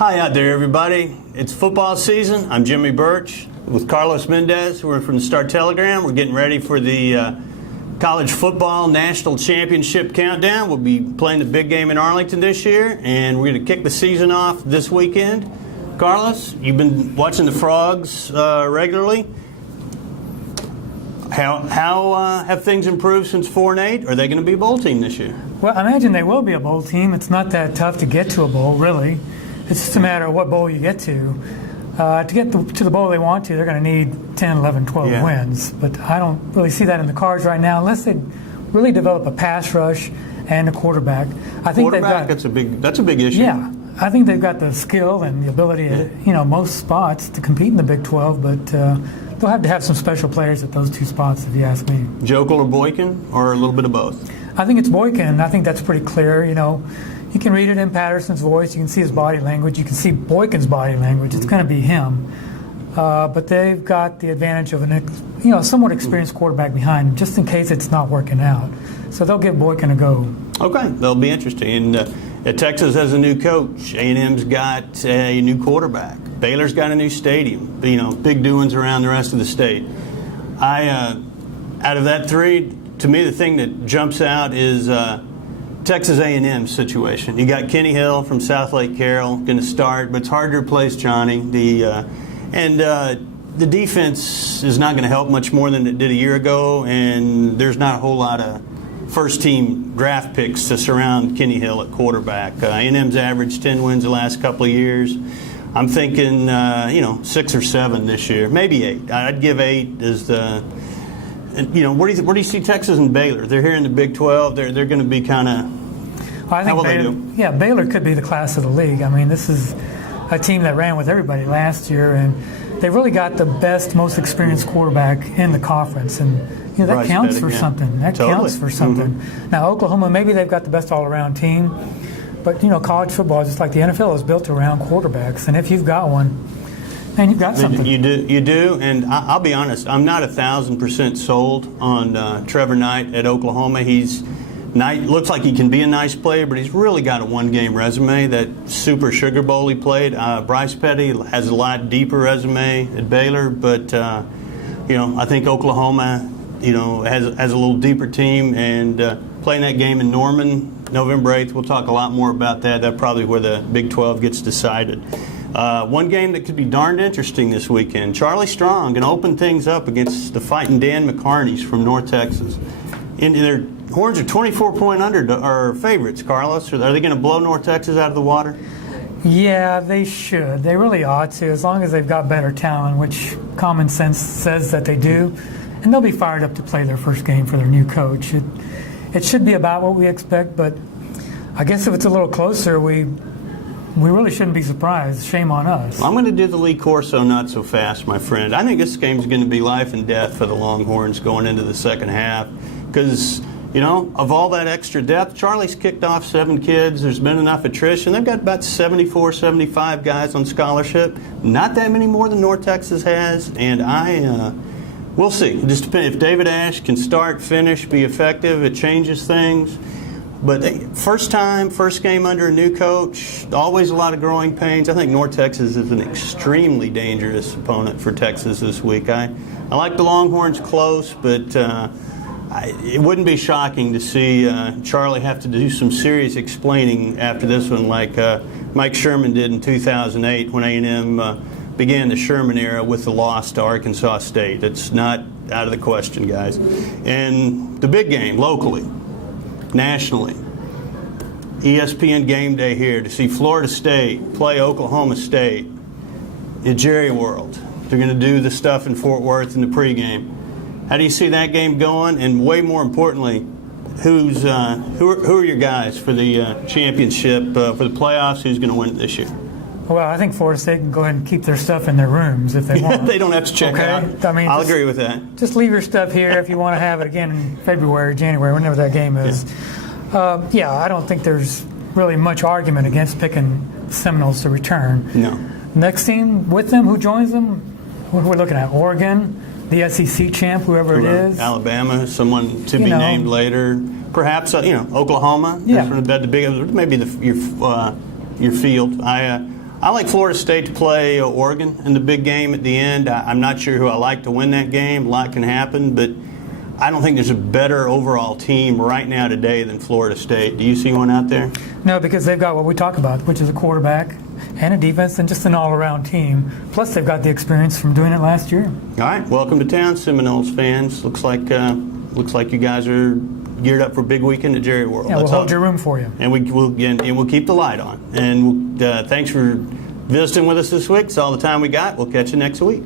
Hi out there, everybody. It's football season. I'm Jimmy Birch with Carlos Mendez. We're from the Star-Telegram. We're getting ready for the College Football National Championship Countdown. We'll be playing the big game in Arlington this year, and we're going to kick the season off this weekend. Carlos, you've been watching the Frogs regularly. How have things improved since 4-8? Are they going to be a bowl team this year? Well, I imagine they will be a bowl team. It's not that tough to get to a bowl, really. It's just a matter of what bowl you get to. To get to the bowl they want to, they're going to need 10, 11, 12 wins. But I don't really see that in the cards right now unless they really develop a pass rush and a quarterback. I think that's a big issue. Yeah. I think they've got the skill and the ability at most spots to compete in the Big 12, but they'll have to have some special players at those two spots, if you ask me. Jokel or Boykin, or a little bit of both? I think it's Boykin. I think that's pretty clear. You can read it in Patterson's voice. You can see his body language. You can see Boykin's body language. It's going to be him. But they've got the advantage of a somewhat experienced quarterback behind him, just in case it's not working out. So they'll give Boykin a go. Okay, that'll be interesting. And Texas has a new coach. A&M's got a new quarterback. Baylor's got a new stadium. Big doings around the rest of the state. Out of that three, to me, the thing that jumps out is Texas A&M situation. You got Kenny Hill from South Lake Carroll going to start, but it's hard to replace Johnny. The defense is not going to help much more than it did a year ago, and there's not a whole lot of first-team draft picks to surround Kenny Hill at quarterback. A&M's averaged 10 wins the last couple of years. I'm thinking, 6 or 7 this year, maybe 8. I'd give 8 as the. Where do you see Texas and Baylor? They're here in the Big 12. They're going to be kind of. How will they do? Yeah, Baylor could be the class of the league. I mean, this is a team that ran with everybody last year, and they really got the best, most experienced quarterback in the conference, and that counts for something. That counts for something. Mm-hmm. Now, Oklahoma, maybe they've got the best all-around team, but college football, just like the NFL, is built around quarterbacks, and if you've got one. And you've got something. You do, and I'll be honest. I'm not 1,000% sold on Trevor Knight at Oklahoma. Looks like he can be a nice player, but he's really got a one-game resume. That Super Sugar Bowl he played. Bryce Petty has a lot deeper resume at Baylor, but I think Oklahoma, has a little deeper team, and playing that game in Norman, November 8th. We'll talk a lot more about that. That's probably where the Big 12 gets decided. One game that could be darned interesting this weekend. Charlie Strong going to open things up against the Fighting Dan McCarneys from North Texas. Their Horns are 24-point favorites, Carlos. Are they going to blow North Texas out of the water? Yeah, they should. They really ought to, as long as they've got better talent, which common sense says that they do. And they'll be fired up to play their first game for their new coach. It should be about what we expect, but I guess if it's a little closer, we really shouldn't be surprised. Shame on us. I'm going to do the Lee Corso not so fast, my friend. I think this game's going to be life and death for the Longhorns going into the second half because, of all that extra depth, Charlie's kicked off 7 kids. There's been enough attrition. They've got about 74, 75 guys on scholarship. Not that many more than North Texas has, and we'll see. It just depends. If David Ash can start, finish, be effective, it changes things. But first game under a new coach, always a lot of growing pains. I think North Texas is an extremely dangerous opponent for Texas this week. I like the Longhorns close, but it wouldn't be shocking to see Charlie have to do some serious explaining after this one like Mike Sherman did in 2008 when A&M began the Sherman era with the loss to Arkansas State. It's not out of the question, guys. And the big game locally. Nationally, ESPN Game Day here to see Florida State play Oklahoma State at Jerry World. They're going to do the stuff in Fort Worth in the pregame. How do you see that game going? And way more importantly, who are your guys for the championship, for the playoffs? Who's going to win it this year? Well, I think Florida State can go ahead and keep their stuff in their rooms if they want. They don't have to check out. I'll agree with that. Just leave your stuff here if you want to have it again in February, January, whenever that game is. Yeah, I don't think there's really much argument against picking Seminoles to return. No. Next team with them, who joins them? What we're looking at, Oregon, the SEC champ, whoever it is. Alabama, someone to be named later. Perhaps, Oklahoma. Yeah. Maybe your field. I like Florida State to play Oregon in the big game at the end. I'm not sure who I like to win that game. A lot can happen, but I don't think there's a better overall team right now today than Florida State. Do you see one out there? No, because they've got what we talk about, which is a quarterback and a defense and just an all-around team. Plus, they've got the experience from doing it last year. All right, welcome to town, Seminoles fans. Looks like you guys are geared up for a big weekend at Jerry World. Yeah, we'll hold your room for you. And we'll keep the light on. And thanks for visiting with us this week. It's all the time we got. We'll catch you next week.